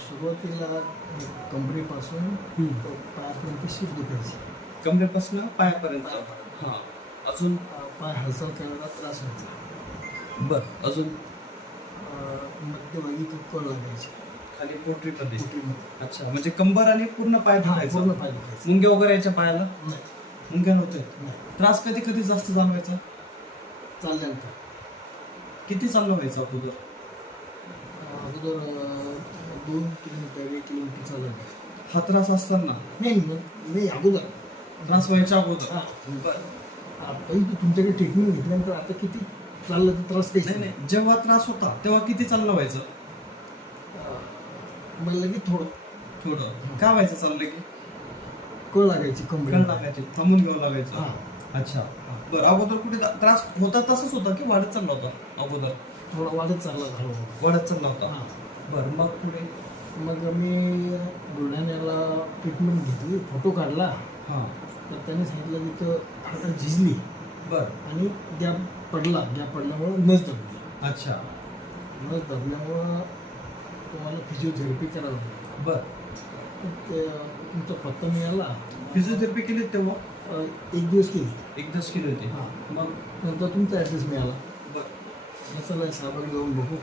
सुरुवातीला कंपनीपासून हम्म. पायापर्यंत शिर दुखायची. कमरेपासून पायापर्यंत. हा. अजून? पाय हालचाल करायला त्रास व्हायचा. बर अजून? मध्यभागी कळ लागायची. खाली पोटरी प्रदेश. अच्छा म्हणजे कंबर आणि पूर्ण पाय दुखायचा? पूर्ण पाय दुखायचे. मुंग्या वगैरे याच्या पायाला? नाही. मुंग्या नव्हते नाही. त्रास कधी कधी जास्त जाणवायचा? चालल्यानंतर. किती चाललं व्हायचं अगोदर? अगोदर दोन किलोमीटर एक किलोमीटर हा त्रास असताना नाही अगोदर. त्रास व्हायच्या अगोदर. आता तुमच्याकडे ट्रीटमेंट घेतल्यानंतर आता किती चाललं तर त्रास काही नाही नाही. जेव्हा त्रास होता तेव्हा किती चाललं व्हायचं? मला लगेच थोडं. थोडं. काय व्हायचं चाललं की? कळ लागायची कण लागायचे थांबून घ्यावं लागायचं. अच्छा. बरं अगोदर कुठे त्रास होता तसंच होता की वाढत चालला होता अगोदर? थोडा वाढत चालला झालो वाढत चालला होता. हा. बरं मग पुढे? मग मी बुलढाण्याला ट्रीटमेंट घेतली फोटो काढला. हां. तर त्यांनी सांगितलं की तो झिजली. बरं. आणि गॅप पडला गॅप पडल्यामुळं नस दबली. अच्छा. नस दबल्यामुळं तुम्हाला फिजिओथेरपी करावी लागली. बरं. ते तुमचा पत्ता मिळाला. फिजिओथेरपी केली तेव्हा? एक दिवस केली. एकदाच केली होती. हां. मग? नंतर तुमचा ॲड्रेस मिळाला. चला साहेबांनी जाऊन बघू.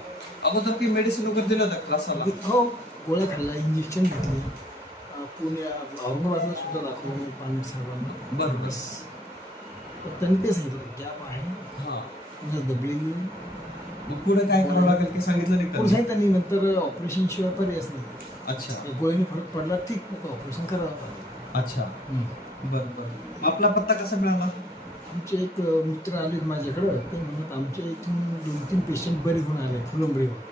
अगोदर काही मेडिसिन वगैरे दिलं होतं त्रासाला हो गोळ्या खाल्ला इंजेक्शन घेतले. अं, पुण्या औरंगाबादला सुद्धा दाखवलं पाणी साहेबांना बरं बस त्यांनी ते सांगितलं गॅप आहे. हां. दबलेली मग पुढे काय करावं लागेल की सांगितलं नाही पण का त्यांनी नंतर ऑपरेशन शिवाय पर्यायच नाही. अच्छा. गोळ्याने फरक पडला ठीक ऑपरेशन करावं अच्छा. बरं बरं. आपला पत्ता कसा मिळाला? आमचे एक मित्र आले माझ्याकडं. ते म्हणत आमचे इथून दोन तीन पेशंट बरे होऊन आले फुलंबरीवर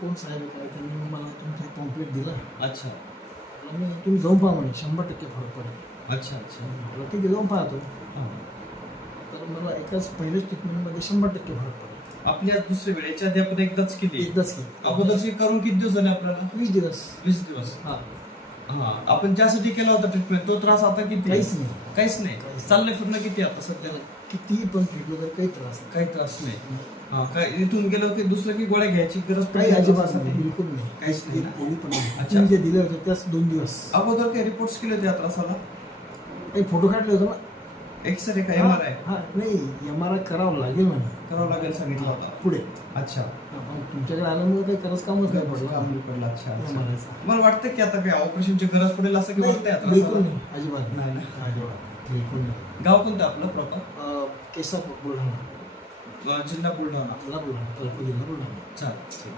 कोण साहेब काय त्यांनी मला तुमचा पॉम्पलेट दिला. अच्छा. आणि तुम्ही जाऊन पहा म्हणे शंभर टक्के फरक पडेल. अच्छा अच्छा. ठीक आहे जाऊन पाहतो. तर मला एकाच पहिल्याच ट्रीटमेंटमध्ये शंभर टक्के फरक पडेल. आपली आज दुसरी वेळ याच्या आधी आपण एकदाच केली? एकदाच केलं. अगोदरची करून किती दिवस झाले आपल्याला? वीस दिवस. वीस दिवस. हा. हा आपण ज्यासाठी केला होता ट्रीटमेंट तो त्रास आता किती? काहीच नाही. काहीच नाही. चाललंय फिरणं किती आता सध्याला? कितीही पण फिरलो तर काही त्रास नाही. काही त्रास नाही. हा काय इथून गेलो की दुसरं की गोळ्या घ्यायची गरज काही अजिबात? नाही. बिलकुल नाही. काहीच नाही ना? पोळी पण नाही. अच्छा. तुम्ही जे दिले होते त्याच दोन दिवस. अगोदर काही रिपोर्ट्स केले होते या त्रासाला? काही फोटो काढले होते ना? एक्सरे का? एम आर आय हा नाही एम आर आय करावं लागेल म्हणा. करावं लागेल सांगितलं होता. पुढे. अच्छा. पण तुमच्याकडे आल्यामुळे काही करायचं कामच नाही पडलं. काम नाही पडलं. अच्छा अच्छा. एम आर आयचा तुम्हाला वाटतं की आता काही ऑपरेशनची गरज पडेल असं की वाटतंय या बिलकुल? नाही. अजिबात नाही. ना? अजिबात बिलकुल नाही. गाव कोणतं आपलं प्रॉपर केसापूर बुलढाणा. जिल्हा बुलढाणा. जिल्हा बुलढाणा बुलढाणा. चालेल ठीक